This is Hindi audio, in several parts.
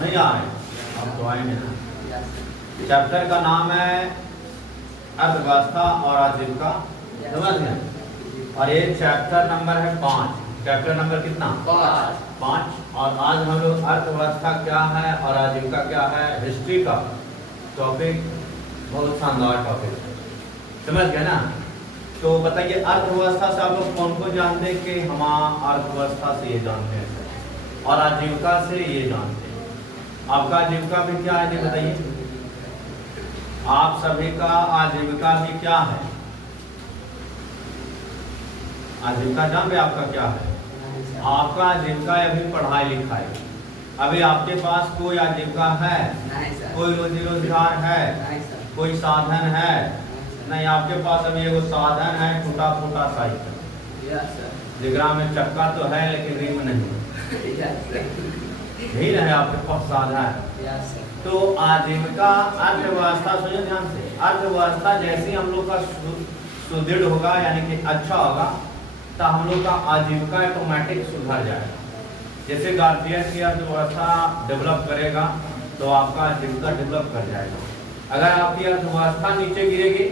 नहीं आए? अब तो आएंगे ना। चैप्टर का नाम है अर्थव्यवस्था और आजीविका, समझ गए? और ये चैप्टर नंबर है 5। चैप्टर नंबर कितना? 5। और आज हम लोग अर्थव्यवस्था क्या है और आजीविका क्या है, हिस्ट्री का टॉपिक, बहुत शानदार टॉपिक है, समझ गए ना? तो बताइए अर्थव्यवस्था से आप लोग कौन को जानते हैं? कि हम अर्थव्यवस्था से ये जानते हैं और आजीविका से ये जानते हैं। आपका आजीविका भी क्या है ये बताइए? आप सभी का आजीविका भी क्या है? आजीविका जानते आपका क्या है? आपका आजीविका अभी पढ़ाई लिखाई। अभी आपके पास कोई आजीविका है? कोई रोजी रोजगार है? कोई साधन है? नहीं, आपके पास अभी एगो साधन है, टूटा फूटा साइकिल, जिगरा में चक्का तो है लेकिन रिम नहीं, यही है आपके पास साधन। तो आजीविका अर्थव्यवस्था, सुनिए ध्यान से, अर्थव्यवस्था जैसे हम लोग का सुदृढ़ होगा यानी कि अच्छा होगा तो हम लोग का आजीविका ऑटोमेटिक सुधर जाएगा। जैसे गार्जियन की अर्थव्यवस्था डेवलप करेगा तो आपका आजीविका डेवलप कर जाएगा। अगर आपकी अर्थव्यवस्था नीचे गिरेगी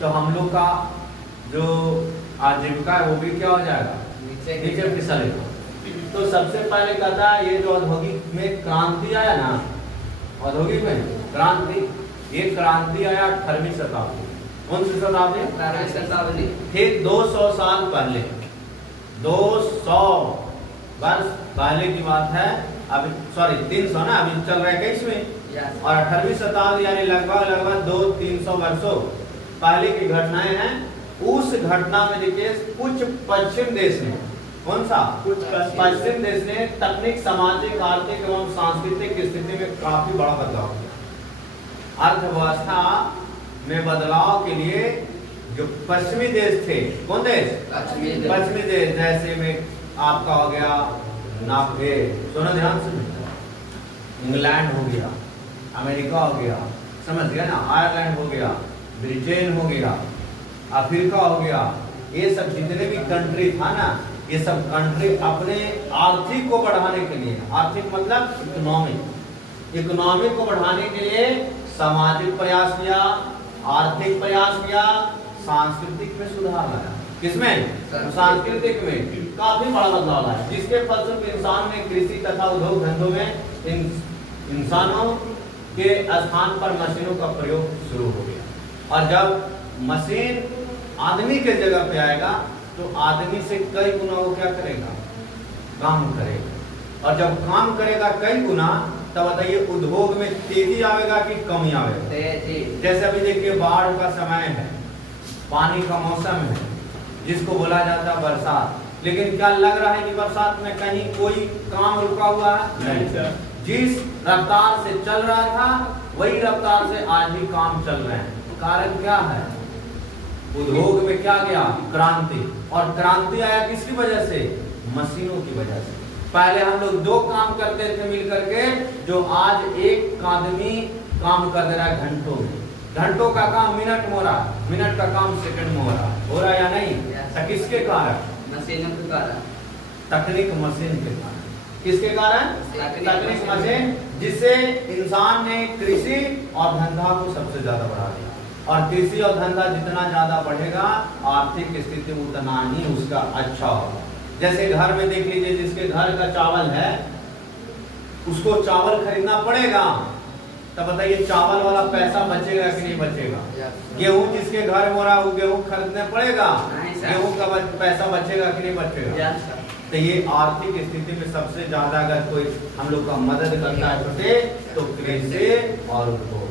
तो हम लोग का जो आजीविका है वो भी क्या हो जाएगा? नीचे फिसलेगा। तो सबसे पहले कहता है ये जो औद्योगिक में क्रांति आया ना, औद्योगिक में क्रांति, ये क्रांति आया 18वीं शताब्दी। कौन सी शताब्दी? 18वीं शताब्दी। ठीक 200 साल पहले, 200 वर्ष पहले की बात है। अभी सॉरी 300 ना, अभी चल रहा है 21वीं, और 18वीं शताब्दी यानी लगभग 200-300 वर्षों पहले की घटनाएं हैं। उस घटना में देखिए कुछ पश्चिम देश ने, कौन सा? कुछ पश्चिम देश ने तकनीक, सामाजिक, आर्थिक एवं सांस्कृतिक स्थिति में काफी बड़ा बदलाव किया। अर्थव्यवस्था में बदलाव के लिए जो पश्चिमी देश थे, कौन देश? पश्चिमी देश, जैसे में आपका हो गया नाफे, सुनो ध्यान से, इंग्लैंड हो गया, अमेरिका हो गया, समझ गया ना, आयरलैंड हो गया, ब्रिटेन हो गया, अफ्रीका हो गया, ये सब जितने भी कंट्री था ना, ये सब कंट्री अपने आर्थिक को बढ़ाने के लिए, आर्थिक मतलब इकोनॉमी को बढ़ाने के लिए सामाजिक प्रयास किया, आर्थिक प्रयास किया, सांस्कृतिक में सुधार लाया। किसमें? सांस्कृतिक में काफी बड़ा बदलाव लाया, जिसके फलस्वरूप इंसान ने कृषि तथा उद्योग धंधों में इंसानों के स्थान पर मशीनों का प्रयोग शुरू हो गया। और जब मशीन आदमी के जगह पे आएगा तो आदमी से कई गुना वो क्या करेगा? काम करेगा। और जब काम करेगा कई गुना, तब बताइए उद्योग में तेजी आएगा कि कमी आएगा? जैसे अभी देखिए बाढ़ का समय है, पानी का मौसम है, जिसको बोला जाता है बरसात, लेकिन क्या लग रहा है कि बरसात में कहीं कोई काम रुका हुआ है? नहीं सर। जिस रफ्तार से चल रहा था वही रफ्तार से आज भी काम चल रहे हैं। कारण क्या है? उद्योग में क्या गया? क्रांति। और क्रांति आया किसकी वजह से? मशीनों की वजह से। पहले हम लोग दो काम करते थे मिल करके, जो आज एक आदमी काम कर दे रहा है घंटों में। घंटों का काम मिनट में हो रहा है, मिनट का काम सेकंड में हो रहा है या नहीं? तो किसके कारण? मशीनों के कारण, तकनीक मशीन के कारण। किसके कारण? तकनीक मशीन, जिससे इंसान ने कृषि और धंधा को सबसे ज्यादा बढ़ा दिया। और कृषि और धंधा जितना ज्यादा बढ़ेगा, आर्थिक स्थिति उतना ही उसका अच्छा होगा। जैसे घर में देख लीजिए, जिसके घर का चावल है उसको चावल खरीदना पड़ेगा, तब बताइए चावल वाला पैसा बचेगा कि नहीं बचेगा? गेहूं जिसके घर में हो रहा है वो गेहूं खरीदने पड़ेगा, गेहूं का पैसा बचेगा कि नहीं बचेगा? तो ये आर्थिक स्थिति में सबसे ज्यादा अगर कोई हम लोग का मदद करता है तो कृषि और उद्योग।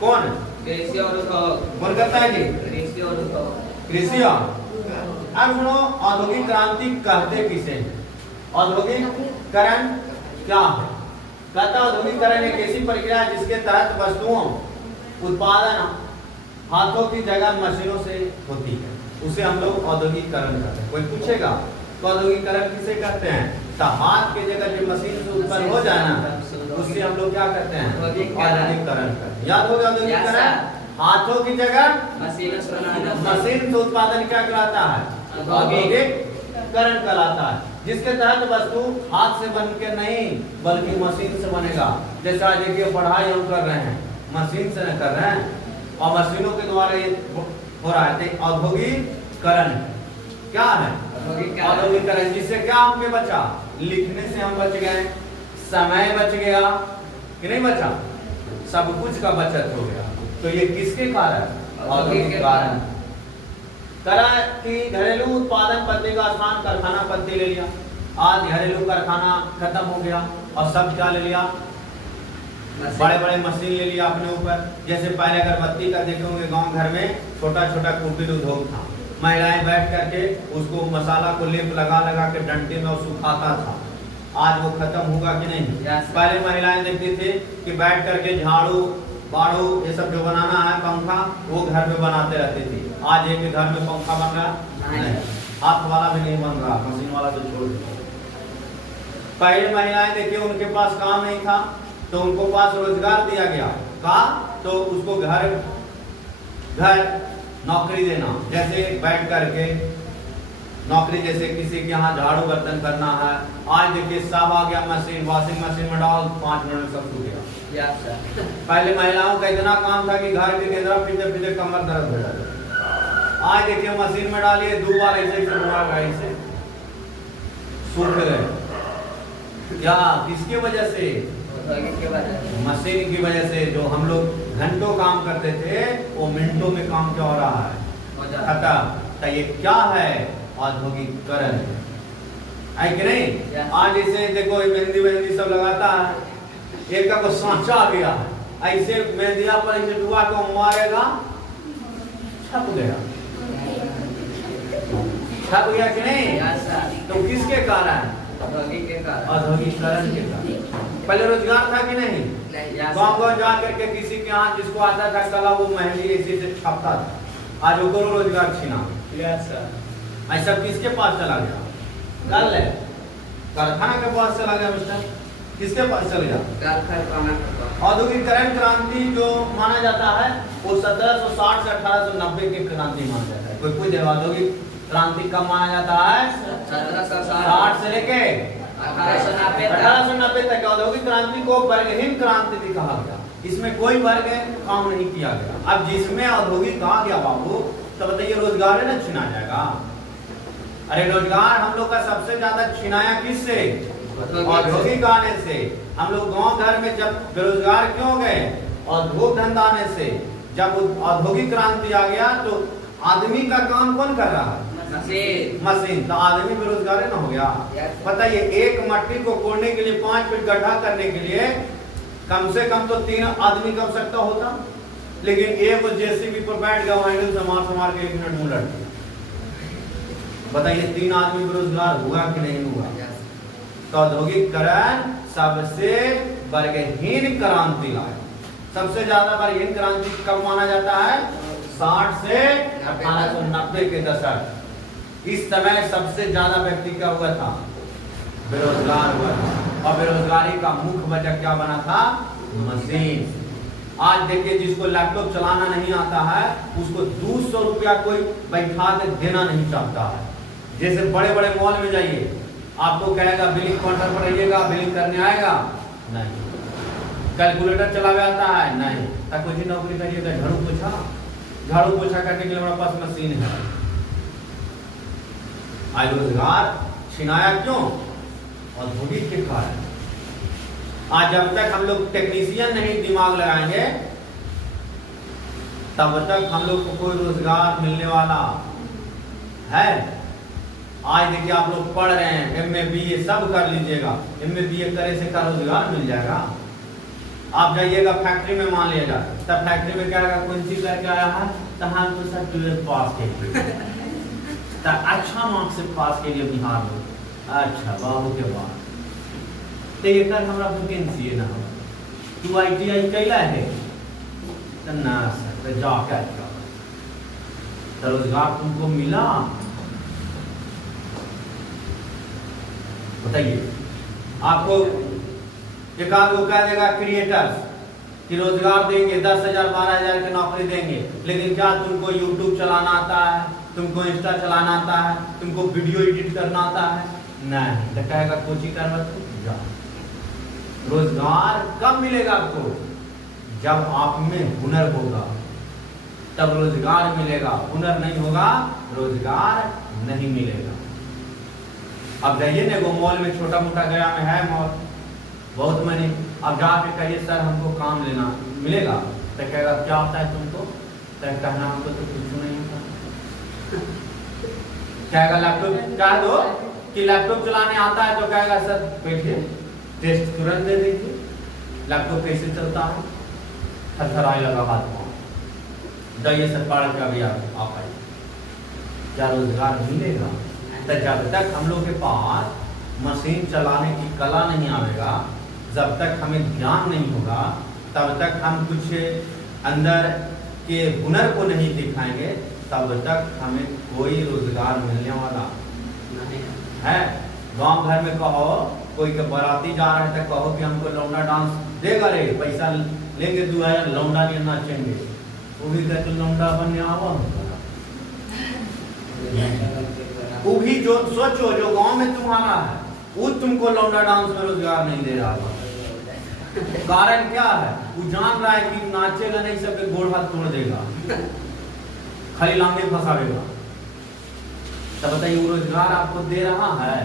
कौन? कृषि और उद्योग। कौन करता है जी? कृषि और उद्योग। कृषि और, अब सुनो, औद्योगिक क्रांति कहते किसे हैं? औद्योगिकरण क्या है? कहता औद्योगिकरण एक ऐसी प्रक्रिया है जिसके तहत वस्तुओं उत्पादन हाथों की जगह मशीनों से होती है, उसे हम लोग औद्योगिकरण कहते हैं। कोई पूछेगा तो औद्योगिकरण किसे कहते हैं? तो हाथ के जगह जो मशीन से उत्पन्न हो जाए ना, उससे हम लोग क्या करते हैं? औद्योगिकरण करते हैं। याद हो गया औद्योगिकरण? हाथों की जगह मशीन से उत्पादन क्या कहलाता है? औद्योगिकरण कहलाता है। जिसके तहत वस्तु हाथ से बन के नहीं बल्कि मशीन से बनेगा। जैसे आज देखिए पढ़ाई हम कर रहे हैं, मशीन से कर रहे हैं और मशीनों के द्वारा ये हो रहा है। औद्योगिकरण क्या है? औद्योगिकरण, जिससे क्या हमने बचा? लिखने से हम बच गए, समय बच गया कि नहीं बचा, सब कुछ का बचत हो गया। तो ये किसके कारण? औद्योगिकरण। करा कि घरेलू उत्पादन पद्धति का स्थान कारखाना पद्धति ले लिया। आज घरेलू कारखाना खत्म हो गया और सब क्या ले लिया? बड़े बड़े मशीन ले लिया अपने ऊपर। जैसे पहले अगरबत्ती का देखे होंगे गांव घर में छोटा छोटा कुटीर उद्योग था, महिलाएं बैठ करके उसको मसाला को लेप लगा लगा के डंडे में सुखाता था। आज वो खत्म होगा कि नहीं? पहले महिलाएं देखती थी कि बैठ करके झाड़ू बाड़ू ये सब जो बनाना है पंखा वो घर में बनाते रहती थी। आज एक घर में पंखा बन रहा नहीं, हाथ वाला भी नहीं बन रहा, मशीन वाला तो छोड़ दिया। पहले महिलाएं देखिए उनके पास काम नहीं था तो उनको पास रोजगार दिया गया का तो उसको घर नौकरी देना। जैसे बैठ करके नौकरी, जैसे किसी के यहाँ झाड़ू बर्तन करना है, आज देखिए सब आ गया मशीन, वॉशिंग मशीन में डाल 5 मिनट में सब सूख गया। पहले महिलाओं का इतना काम था कि घर के गेंदरा पीछे पीछे कमर दर्द हो जाता। आज देखिए मशीन में डालिए 2 बार ऐसे सूख गए। क्या किसकी वजह से? मशीन की वजह से। जो हम लोग घंटों काम करते थे वो मिनटों में काम क्या हो रहा है? खत्म। तो ये क्या है? औद्योगिकरण है कि नहीं? आज इसे देखो मेहंदी सब लगाता है, एक का सांचा आ गया है, ऐसे मेहंदिया पर ऐसे डुबा को मारेगा, छप गया कि नहीं? तो किसके कारण? औद्योगिकरण के कारण। पहले रोजगार था कि नहीं? गाँव गाँव जा करके किसी के यहाँ जिसको आता था कला वो मेहंदी ऐसे से छापता था। आज वो रोजगार छीना। ऐसा किसके पास चला गया? कल है कारखाना के पास चला गया मिस्टर। किसके पास चला गया? औद्योगिकरण क्रांति जो माना जाता है वो 1760 से 1890 की क्रांति माना जाता है। कोई औद्योगिक क्रांति कब माना जाता है? 1760 से लेके 1890 तक। औद्योगिक क्रांति को वर्गहीन क्रांति भी कहा गया। इसमें कोई वर्ग काम नहीं किया गया। अब जिसमें औद्योगिक कहा गया बाबू तो बताइए रोजगार न छिना जाएगा? अरे रोजगार हम लोग का सबसे ज्यादा छिनाया किससे? औद्योगिक आने से। हम लोग गांव घर में जब बेरोजगार क्यों गए? उद्योग धंधा आने से। जब औद्योगिक क्रांति आ गया तो आदमी का काम कौन कर रहा है? मशीन। तो आदमी बेरोजगार न हो गया। बताइए एक मट्टी को कोड़ने के लिए 5 फीट गड्ढा करने के लिए कम से कम तो 3 आदमी की आवश्यकता होता, लेकिन एक जेसीबी पर बैठ गया हैंडल से मार के 1 मिनट में उलट दिया। बताइए 3 आदमी बेरोजगार हुआ कि नहीं हुआ? तो औद्योगिकरण सबसे वर्गहीन क्रांति लाए। सबसे ज्यादा वर्गहीन क्रांति कब माना जाता है? 60 से 1890 के दशक। इस समय सबसे ज्यादा व्यक्ति क्या हुआ था? बेरोजगार हुआ था। और बेरोजगारी का मुख्य वजह क्या बना था? मशीन। आज देखिए जिसको लैपटॉप चलाना नहीं आता है उसको 200 रुपया कोई बैठा के देना नहीं चाहता है। जैसे बड़े बड़े मॉल में जाइए आपको कहेगा बिलिंग काउंटर पर रहिएगा, बिलिंग करने आएगा नहीं। कैलकुलेटर चलावे आता है नहीं। तब कुछ ही नौकरी करिएगा, झाड़ू पोछा करने के लिए हमारे पास मशीन है। आज रोजगार छिनाया क्यों? औद्योगिक के कारण। आज जब तक हम लोग टेक्नीशियन नहीं दिमाग लगाएंगे तब तक हम लोग को कोई रोजगार मिलने वाला है? आज देखिए आप लोग पढ़ रहे हैं, MA BA सब कर लीजिएगा, MA BA करे से का रोजगार मिल जाएगा? आप जाइएगा फैक्ट्री में मान लिया जाए, तब फैक्ट्री में क्या कौन सी करके आया है? तो हम तो सर 12th पास के अच्छा मार्क्स से पास के लिए बिहार में। अच्छा बाबू के बाद तो एक हमारा वैकेंसी ना हो, तू ITI कैला है तो ना सर तो जाकर तो रोजगार तुमको मिला? बताइए। आपको एक आध को कह देगा क्रिएटर्स कि रोजगार देंगे 10,000 12,000 की नौकरी देंगे, लेकिन क्या तुमको YouTube चलाना आता है? तुमको इंस्टा चलाना आता है? तुमको वीडियो एडिट करना आता है? नहीं, तो कहेगा कोची कर मत जा। रोजगार कब मिलेगा आपको? जब आप में हुनर होगा तब रोजगार मिलेगा, हुनर नहीं होगा रोजगार नहीं मिलेगा। अब जाइए ना वो मॉल में, छोटा मोटा गया में है मॉल, बहुत मनी, अब जाके कहिए सर हमको काम लेना, मिलेगा? तो कहेगा क्या आता है तुमको? तो कहना हमको तो कुछ नहीं होता। कहेगा लैपटॉप कह दो कि लैपटॉप चलाने आता है, तो कहेगा सर बैठिए टेस्ट तुरंत दे दीजिए, लैपटॉप कैसे चलता है, थरथराए लगा हाथ पाँव, जाइए सर पढ़ के अभी आप आइए। क्या रोजगार मिलेगा? तो जब तक हम लोग के पास मशीन चलाने की कला नहीं आएगा, जब तक हमें ज्ञान नहीं होगा, तब तक हम कुछ अंदर के हुनर को नहीं दिखाएंगे, तब तक हमें कोई रोजगार मिलने वाला नहीं है। गांव घर में कहो कोई के बाराती जा रहा है तो कहो कि हमको लौंडा डांस देगा रे, पैसा लेंगे 2000 लौंडा लिए नाचेंगे, वो भी कहते लौंडा बनने आवा। वो भी जो सोचो जो गांव में तुम्हारा है वो तुमको लौंडा डांस में रोजगार नहीं दे रहा है। कारण क्या है? वो जान रहा है कि नाचेगा नहीं, सबके गोड़ हाथ तोड़ देगा, खाली लांगे फंसावेगा। तब बताइए वो रोजगार आपको दे रहा है?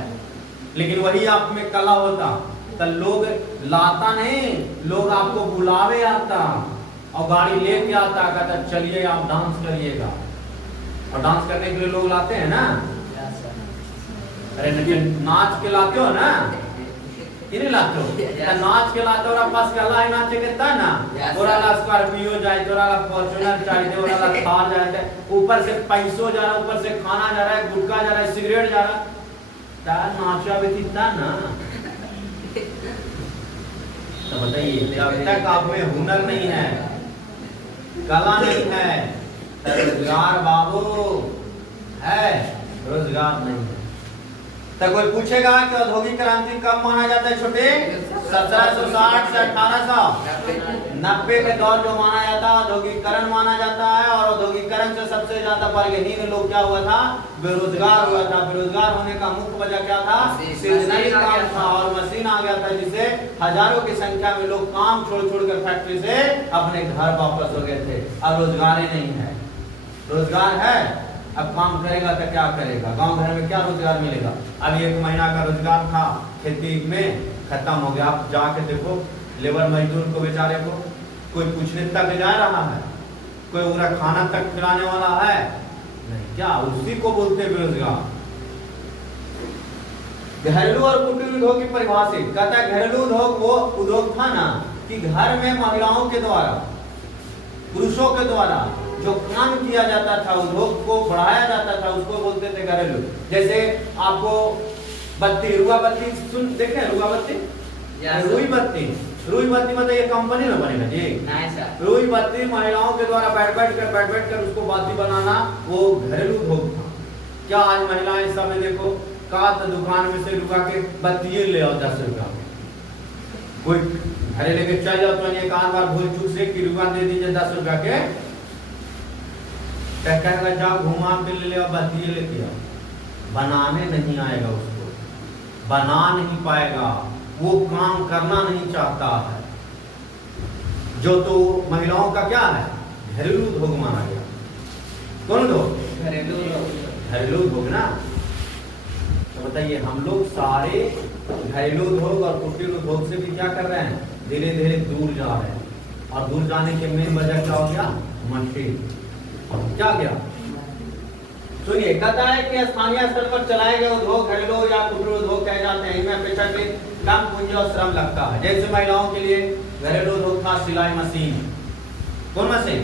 लेकिन वही आप में कला होता तो लोग लाता नहीं, लोग आपको बुलावे आता और गाड़ी लेके आता, कहता चलिए आप डांस करिएगा, और डांस करने के लिए लोग लाते हैं ना। अरे नाच के लाते हो ना, किने लाते हो? नाच के लाते हो, पास कला है नाचे के ता ना, तोरा ला स्कॉर्पियो जाए, तोरा ला फॉर्च्यूनर चाहिए, तोरा ला थार जाए, ऊपर से पैसों जा रहा है, ऊपर से खाना जा रहा है, गुटखा जा रहा है, सिगरेट जा रहा है, नाचा भी कितना ना। तो बताइए जब तक आप में हुनर नहीं है, कला नहीं है, रोजगार बाबू है, रोजगार नहीं है। तो कोई पूछेगा कि औद्योगिक क्रांति कब माना जाता है छोटे? 1760 से 1890 के दौर जो माना जाता है औद्योगिकरण माना जाता है। और औद्योगिकरण से सबसे ज्यादा बर्गहीन लोग क्या हुआ था? बेरोजगार हुआ था। बेरोजगार होने का मुख्य वजह क्या था? सीजनली काम था और मशीन आ गया था, जिससे हजारों की संख्या में लोग काम छोड़ छोड़ कर फैक्ट्री से अपने घर वापस हो गए थे। अब रोजगार ही नहीं है। रोजगार है, अब काम करेगा तो क्या करेगा? गांव घर में क्या रोजगार मिलेगा? अब 1 महीना का रोजगार था खेती में, खत्म हो गया। आप जाके देखो लेबर मजदूर को बेचारे को कोई पूछने तक जा रहा है, कोई पूरा खाना तक खिलाने वाला है नहीं, क्या उसी को बोलते बेरोजगार। घरेलू और कुटीर उद्योग की परिभाषित कहता है, घरेलू उद्योग वो उद्योग था ना कि घर में महिलाओं के द्वारा, पुरुषों के द्वारा जो काम किया जाता था, उद्योग को बढ़ाया जाता था, उसको बोलते थे घरेलू। जैसे आपको बत्ती, रुआ बत्ती सुन देखे, रुआ बत्ती, रुई बत्ती, रुई बत्ती मतलब ये कंपनी में बनेगा जी? नहीं सर। रुई बत्ती महिलाओं के द्वारा बैठ बैठ कर उसको बाती बनाना, वो घरेलू उद्योग था। क्या आज महिलाएं इस समय देखो का दुकान में से रुका के बत्ती ले आओ 10 रुपया में, कोई घरे लेके चल जाओ तो एक बार भूल चूक से कि रुका दे दीजिए 10 रुपया के, कहेगा जाओ घुमा के ले आओ, बत्ती लेके आओ। बनाने नहीं आएगा, उसको बना नहीं पाएगा, वो काम करना नहीं चाहता है। जो तो महिलाओं का क्या है? घरेलू उद्योग माना गया। कौन उद्योग? घरेलू उद्योग ना। तो बताइए हम लोग सारे घरेलू उद्योग और कुटीर उद्योग से भी क्या कर रहे हैं? धीरे धीरे दूर जा रहे हैं। और दूर जाने के मेन वजह क्या हो गया? मशीन। क्या गया? सुनिए, कहता है कि स्थानीय स्तर पर चलाए गए उद्योग घरेलू या कुटीर उद्योग कहे जाते हैं। इनमें अपेक्षाकृत कम पूंजी और श्रम लगता है। जैसे महिलाओं के लिए घरेलू उद्योग था सिलाई मशीन। कौन मशीन?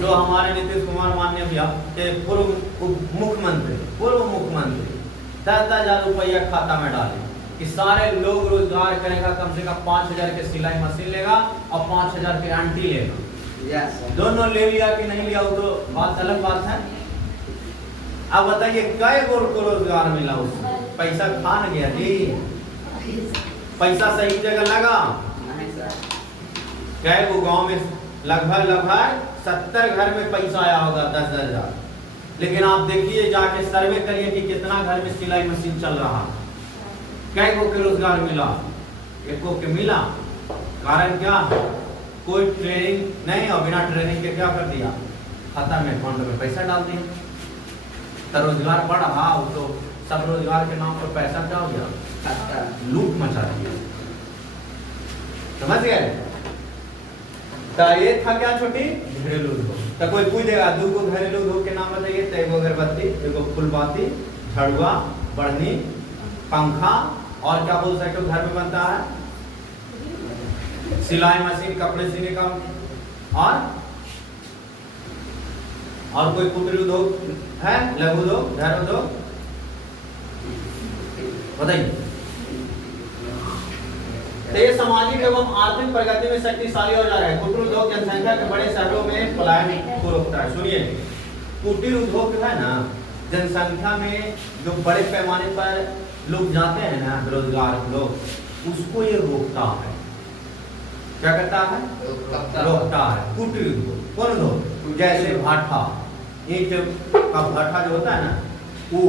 जो हमारे नीतीश कुमार माननीय भैया के पूर्व मुख्यमंत्री 10,000 रुपया खाता में डाले कि सारे लोग रोजगार करेगा, कम से कम 5,000 के सिलाई मशीन लेगा और 5,000 के आंटी लेगा। दोनों ले लिया कि नहीं लिया वो तो बात अलग बात है। अब बताइए कई गोर को रोजगार मिला? उसमें पैसा खा न गया जी? पैसा सही जगह लगा? कई वो गांव में लगभग 70 घर में पैसा आया होगा 10,000। लेकिन आप देखिए जाके सर्वे करिए कि कितना घर में सिलाई मशीन चल रहा है। कै को के रोजगार मिला, एक को के मिला। कारण क्या है? कोई ट्रेनिंग नहीं और बिना ट्रेनिंग के क्या कर दिया, खाता में अकाउंट में पैसा डाल दिया। तो रोजगार बढ़ा, तो सब रोजगार के नाम पर पैसा क्या हो गया, लूट मचा दिया। समझ गए? तो ये था क्या छोटी घरेलू उद्योग। तो कोई पूछ देगा दो को घरेलू उद्योग के नाम बताइए, तो एगो अगरबत्ती, एगो फूलबाती, झड़ुआ, बढ़नी, पंखा, और क्या बोल सकते हो घर में बनता है, सिलाई मशीन, कपड़े सीने का, और कोई कुटीर उद्योग है, लघु उद्योग, घर उद्योग, बताइए। तो ये सामाजिक एवं आर्थिक प्रगति में शक्तिशाली हो जा रहा है। कुटीर उद्योग जनसंख्या के बड़े शहरों में पलायन को रोकता है। सुनिए, कुटीर उद्योग जो है ना, जनसंख्या में जो बड़े पैमाने पर लोग जाते हैं ना, बेरोजगार लोग, उसको ये रोकता है। क्या करता है? रोकता है। कुटीर उद्योग कौन उद्योग? जैसे भाठा, ईंट का भाठा जो होता है ना, वो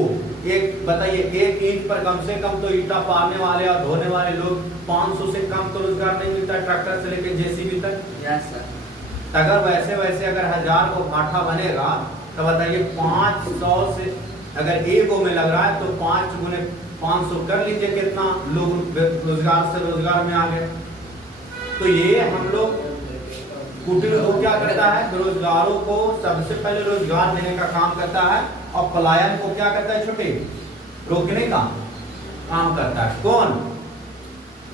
एक बताइए, एक ईंट पर कम से कम तो ईंटा पारने वाले और धोने वाले लोग 500 से कम तो रोजगार नहीं मिलता, ट्रैक्टर से लेकर जेसीबी तक। Yes sir. अगर वैसे अगर 1000 को भाठा बनेगा तो बताइए 500 से अगर एक में लग रहा है तो 5 गुने 500 कर लीजिए, कितना लोग रोजगार से रोजगार में आ गए। तो ये हम लोग कुटीर उद्योग क्या करता है, बेरोजगारों को सबसे पहले रोजगार देने का काम करता है, और पलायन को क्या करता है छोटे, रोकने का काम करता है। कौन?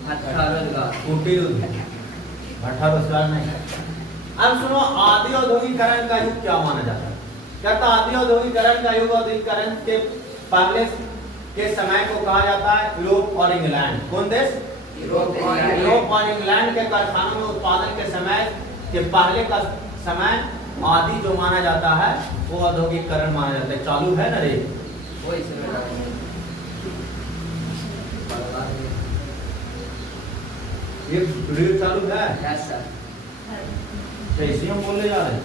भट्ठा रोजगार, कुटीर उद्योग, भट्ठा रोजगार नहीं है। अब सुनो, आदि औद्योगिकरण का युग क्या माना जाता है? कहता आदि औद्योगिकरण का युग औद्योगिकरण के पहले के समय को कहा जाता है यूरोप और इंग्लैंड। कौन देश? यूरोप और इंग्लैंड के कारखानों में उत्पादन के समय के पहले का समय आदि जो माना जाता है वो औद्योगिकरण माना जाता है। चालू है ना रे? वही से ये वीडियो चालू है? Yes sir. तो इसी हम बोलने जा रहे हैं।